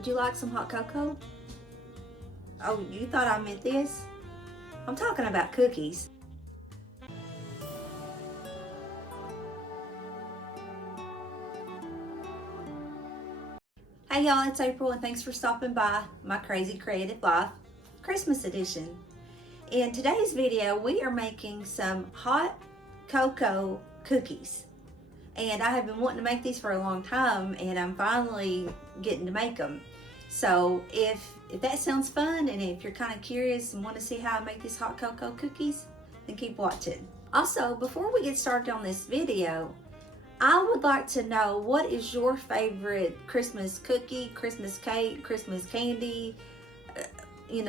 Would you like some hot cocoa? Oh, you thought I meant this? I'm talking about cookies. Hey y'all, it's April and thanks for stopping by my Crazy Creative Life Christmas edition. In today's video, we are making some hot cocoa cookies. And I have been wanting to make these for a long time and I'm finally getting to make them. So if that sounds fun and if you're kind of curious and want to see how I make these hot cocoa cookies, then keep watching. Also, before we get started on this video, I would like to know, what is your favorite Christmas cookie, Christmas cake, Christmas candy,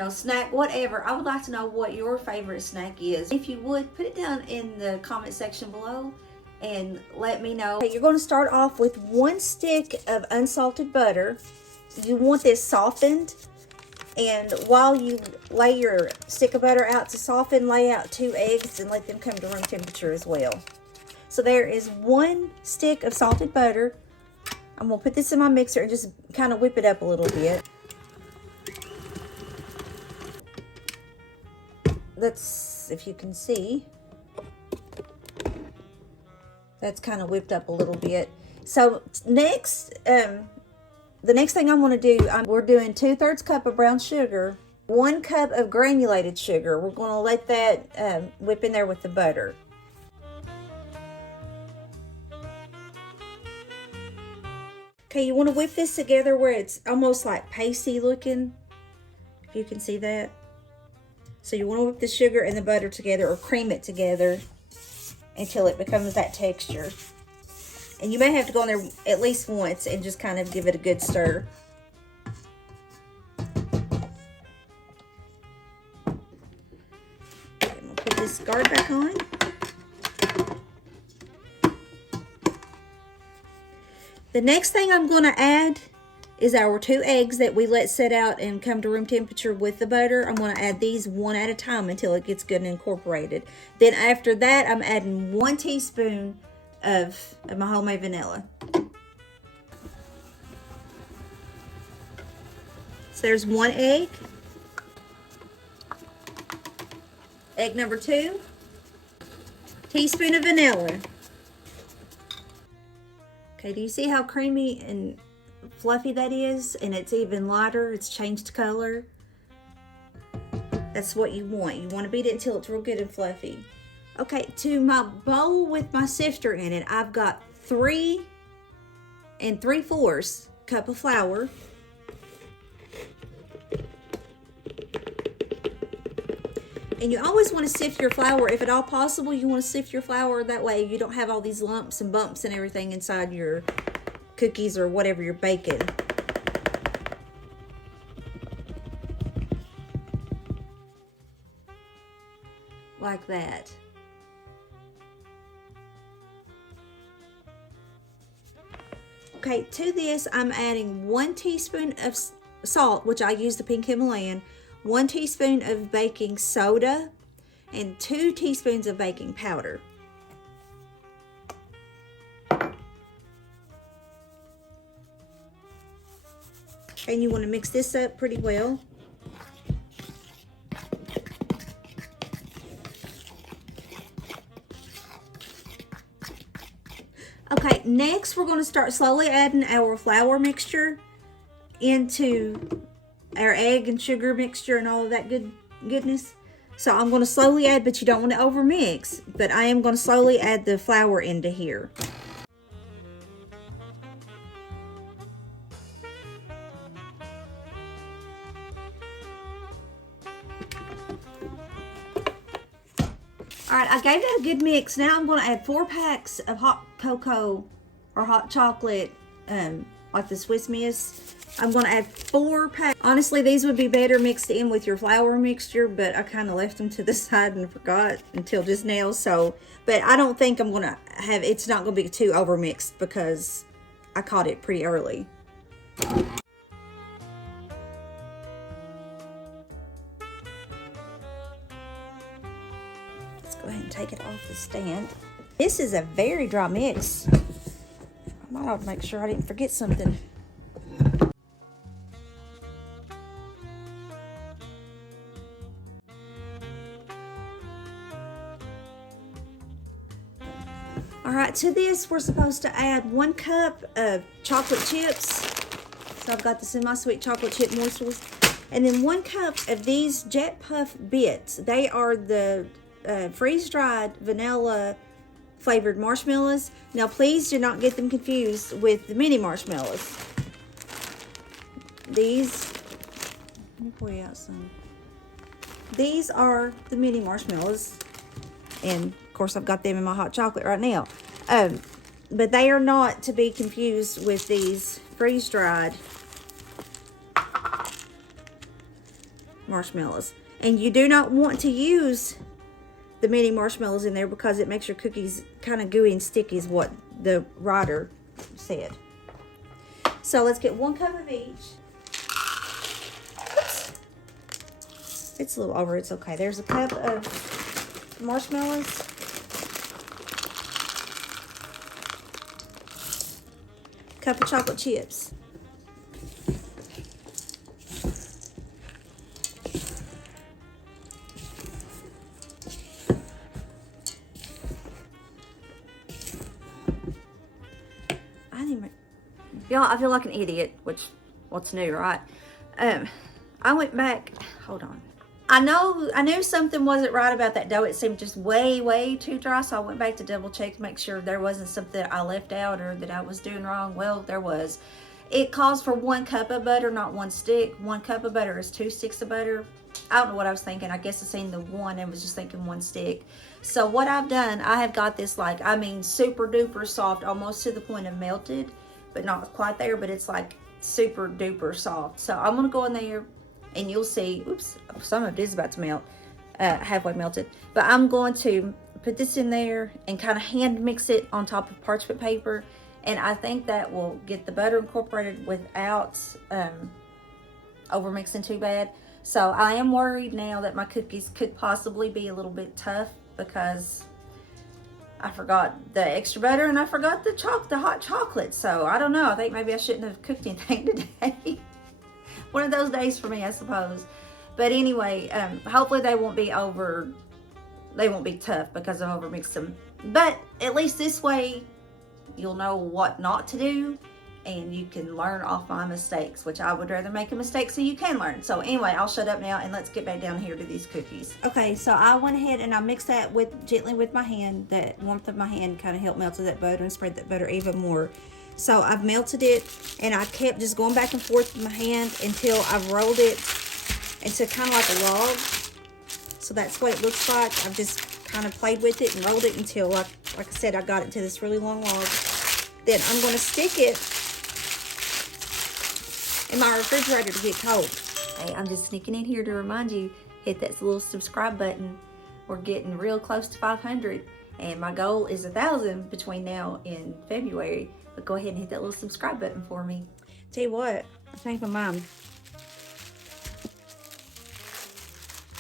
snack, whatever. I would like to know what your favorite snack is. If you would, put it down in the comment section below and let me know. You're going to start off with 1 stick of unsalted butter. You want this softened, and while you lay your stick of butter out to soften, lay out 2 eggs and let them come to room temperature as well. So there is 1 stick of salted butter. I'm going to put this in my mixer and just kind of whip it up a little bit. That's, if you can see, that's kind of whipped up a little bit. So next, the next thing I'm going to do, we're doing 2/3 cup of brown sugar, 1 cup of granulated sugar. We're going to let that whip in there with the butter. Okay, you want to whip this together where it's almost like pasty looking, if you can see that. So you want to whip the sugar and the butter together, or cream it together until it becomes that texture. And you may have to go in there at least once and just kind of give it a good stir. Okay, I'm going to put this guard back on. The next thing I'm going to add is our 2 eggs that we let set out and come to room temperature with the butter. I'm going to add these 1 at a time until it gets good and incorporated. Then after that, I'm adding 1 teaspoon of my homemade vanilla. So there's 1 egg. Egg number 2. Teaspoon of vanilla. Okay, do you see how creamy and fluffy that is? And it's even lighter, it's changed color. That's what you want. You want to beat it until it's real good and fluffy. Okay, to my bowl with my sifter in it, I've got 3 3/4 cup of flour. And you always want to sift your flour, if at all possible, you want to sift your flour, that way you don't have all these lumps and bumps and everything inside your cookies or whatever you're baking. Like that. Okay, to this I'm adding 1 teaspoon of salt, which I use the pink Himalayan, 1 teaspoon of baking soda, and 2 teaspoons of baking powder. And you want to mix this up pretty well. Okay, next we're going to start slowly adding our flour mixture into our egg and sugar mixture and all of that goodness. So I'm going to slowly add, but you don't want to over mix, but I am going to slowly add the flour into here. All right, I gave that a good mix. Now I'm going to add 4 packs of hot cocoa or hot chocolate, like the Swiss Miss. I'm going to add 4 packs. Honestly, these would be better mixed in with your flour mixture, but I kind of left them to the side and forgot until just now. So, but I don't think I'm going to have, it's not going to be too over mixed because I caught it pretty early. Let's go ahead and take it off the stand. This is a very dry mix. I might have to make sure I didn't forget something. right, to this we're supposed to add 1 cup of chocolate chips. So I've got the semi-sweet chocolate chip morsels. And then 1 cup of these Jet Puff bits. They are the freeze-dried vanilla flavored marshmallows. Now please do not get them confused with the mini marshmallows. These, let me pour you out some. These are the mini marshmallows. And of course I've got them in my hot chocolate right now. But they are not to be confused with these freeze-dried marshmallows. And you do not want to use the mini marshmallows in there because it makes your cookies kind of gooey and sticky, is what the writer said. So let's get 1 cup of each. Oops. It's a little over, it's okay. There's a cup of marshmallows. Cup of chocolate chips. Y'all, I feel like an idiot, which, what's new, right? I went back, hold on. I knew something wasn't right about that dough. It seemed just way too dry, so I went back to double check to make sure there wasn't something I left out or that I was doing wrong. Well, there was. It calls for 1 cup of butter, not 1 stick. 1 cup of butter is 2 sticks of butter. I don't know what I was thinking. I guess I seen the 1 and was just thinking 1 stick. So what I've done, I have got this, like, I mean, super duper soft, almost to the point of melted, but not quite there, but it's like super duper soft. So I'm gonna go in there and you'll see, oops, some of it is about to melt, halfway melted. But I'm going to put this in there and kind of hand mix it on top of parchment paper. And I think that will get the butter incorporated without over mixing too bad. So I am worried now that my cookies could possibly be a little bit tough because I forgot the extra butter and I forgot the hot chocolate. So I don't know. I think maybe I shouldn't have cooked anything today. One of those days for me, I suppose. But anyway, hopefully they won't be tough because I've overmixed them. But at least this way, you'll know what not to do and you can learn off my mistakes, which I would rather make a mistake so you can learn. So anyway, I'll shut up now and let's get back down here to these cookies. Okay, so I went ahead and I mixed that gently with my hand. That warmth of my hand kind of helped melt that butter and spread that butter even more. So I've melted it and I kept just going back and forth with my hand until I've rolled it into kind of like a log. So that's what it looks like. I've just kind of played with it and rolled it until, like I said, I got it to this really long log. Then I'm going to stick it in my refrigerator to get cold. Hey, I'm just sneaking in here to remind you, hit that little subscribe button. We're getting real close to 500 and my goal is 1,000 between now and February. But go ahead and hit that little subscribe button for me. Tell you what, I changed my mind.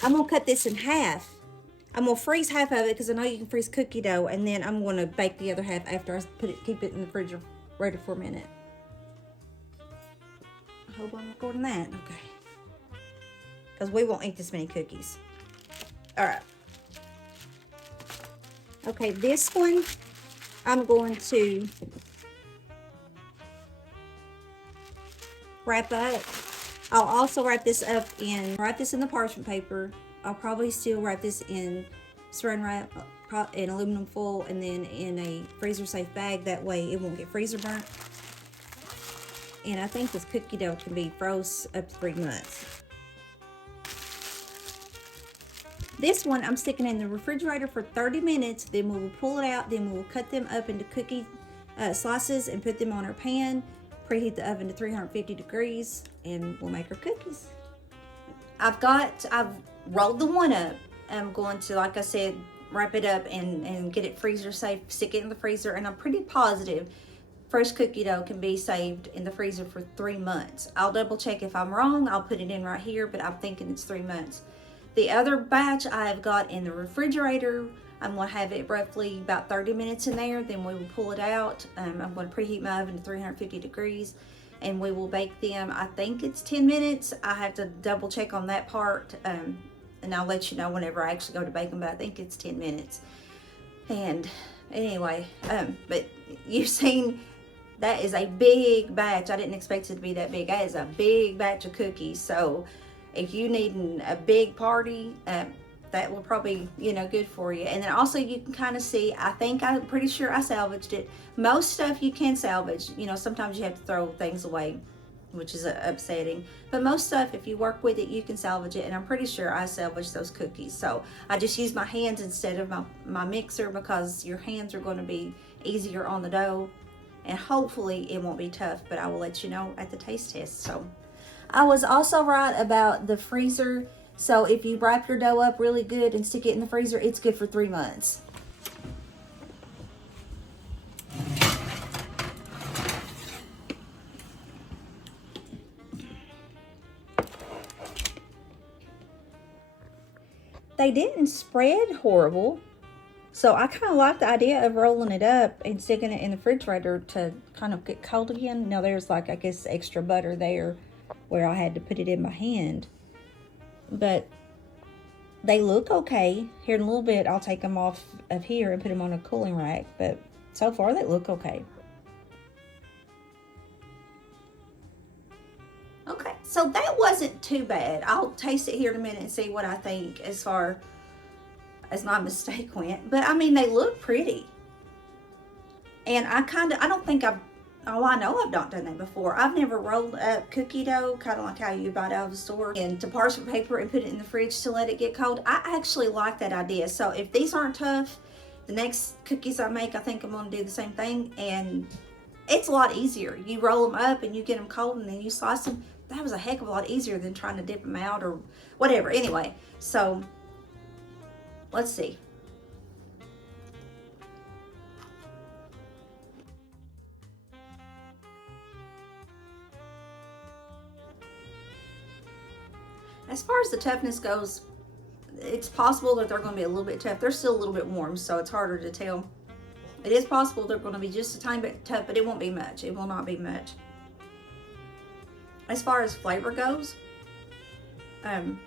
I'm gonna cut this in half. I'm gonna freeze half of it because I know you can freeze cookie dough, and then I'm gonna bake the other half after I keep it in the refrigerator for a minute. I hope I'm recording that. Okay. Because we won't eat this many cookies. Alright. Okay, this one I'm going to wrap up. I'll also wrap this in the parchment paper. I'll probably still wrap this in saran wrap, in aluminum foil, and then in a freezer safe bag. That way it won't get freezer burnt. And I think this cookie dough can be froze up to 3 months. This one I'm sticking in the refrigerator for 30 minutes. Then we will pull it out. Then we will cut them up into cookie slices and put them on our pan. Preheat the oven to 350 degrees and we'll make our cookies. I've rolled the one up. I'm going to, like I said, wrap it up and get it freezer safe, stick it in the freezer, and I'm pretty positive fresh cookie dough can be saved in the freezer for 3 months. I'll double check if I'm wrong. I'll put it in right here, but I'm thinking it's 3 months. The other batch I've got in the refrigerator, I'm going to have it roughly about 30 minutes in there. Then we will pull it out. I'm going to preheat my oven to 350 degrees and we will bake them. I think it's 10 minutes. I have to double check on that part. And I'll let you know whenever I actually go to bake them, but I think it's 10 minutes. And Anyway, but you've seen that is a big batch. I didn't expect it to be that big. That is a big batch of cookies. So if you need a big party, that will probably, you know, good for you. And then also you can kind of see, I'm pretty sure I salvaged it. Most stuff you can salvage. You know, sometimes you have to throw things away, which is upsetting. But most stuff, if you work with it, you can salvage it. And I'm pretty sure I salvaged those cookies. So I just used my hands instead of my mixer, because your hands are going to be easier on the dough. And hopefully it won't be tough, but I will let you know at the taste test. So I was also right about the freezer. So if you wrap your dough up really good and stick it in the freezer, it's good for 3 months. They didn't spread horrible. So I kind of like the idea of rolling it up and sticking it in the refrigerator to kind of get cold again. Now there's like, I guess, extra butter there where I had to put it in my hand. But they look okay. Here in a little bit, I'll take them off of here and put them on a cooling rack. But so far, they look okay. Okay, so that wasn't too bad. I'll taste it here in a minute and see what I think as far as my mistake went. But I mean, they look pretty. And I don't think I know I've not done that before. I've never rolled up cookie dough, kind of like how you buy it out of the store, into parchment paper and put it in the fridge to let it get cold. I actually like that idea. So if these aren't tough, the next cookies I make, I think I'm gonna do the same thing. And it's a lot easier. You roll them up and you get them cold and then you slice them. That was a heck of a lot easier than trying to dip them out or whatever. Anyway, so let's see. As far as the toughness goes, it's possible that they're going to be a little bit tough. They're still a little bit warm, so it's harder to tell. It is possible they're going to be just a tiny bit tough, but it won't be much. It will not be much. As far as flavor goes, maybe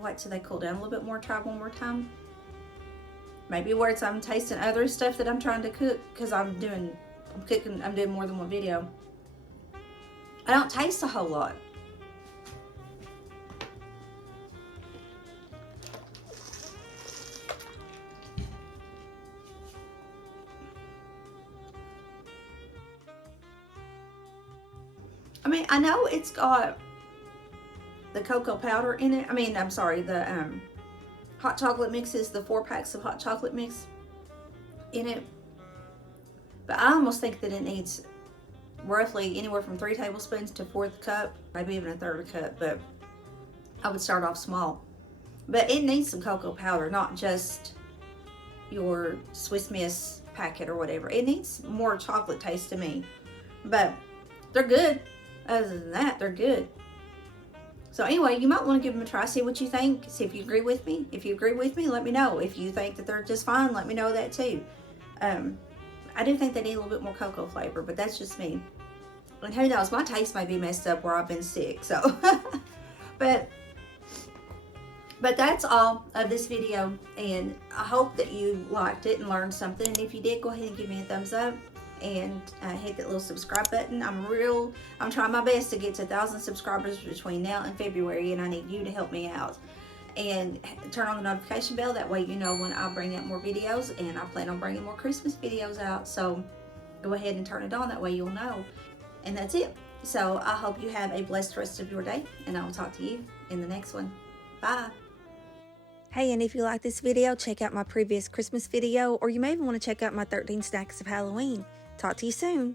wait till they cool down a little bit more, try one more time. Maybe where I'm tasting other stuff that I'm trying to cook, because I'm doing more than one video. I don't taste a whole lot. I mean, I know it's got the cocoa powder in it. I mean, I'm sorry, the hot chocolate mixes, the 4 packs of hot chocolate mix in it. But I almost think that it needs roughly anywhere from 3 tablespoons to 1/4 cup, maybe even 1/3 cup, but I would start off small. But it needs some cocoa powder, not just your Swiss Miss packet or whatever. It needs more chocolate taste to me, but they're good. Other than that, they're good. So anyway, you might want to give them a try, see what you think, see if you agree with me. If you agree with me, let me know. If you think that they're just fine, let me know that too. I do think they need a little bit more cocoa flavor, but that's just me. And who knows, my taste may be messed up where I've been sick, so. but that's all of this video, and I hope that you liked it and learned something. And if you did, go ahead and give me a thumbs up. And hit that little subscribe button. I'm trying my best to get to 1,000 subscribers between now and February, and I need you to help me out. And turn on the notification bell, that way you know when I bring out more videos, and I plan on bringing more Christmas videos out. So go ahead and turn it on, that way you'll know. And that's it. So I hope you have a blessed rest of your day, and I will talk to you in the next one. Bye. Hey, and if you like this video, check out my previous Christmas video, or you may even want to check out my 13 Snacks of Halloween. Talk to you soon.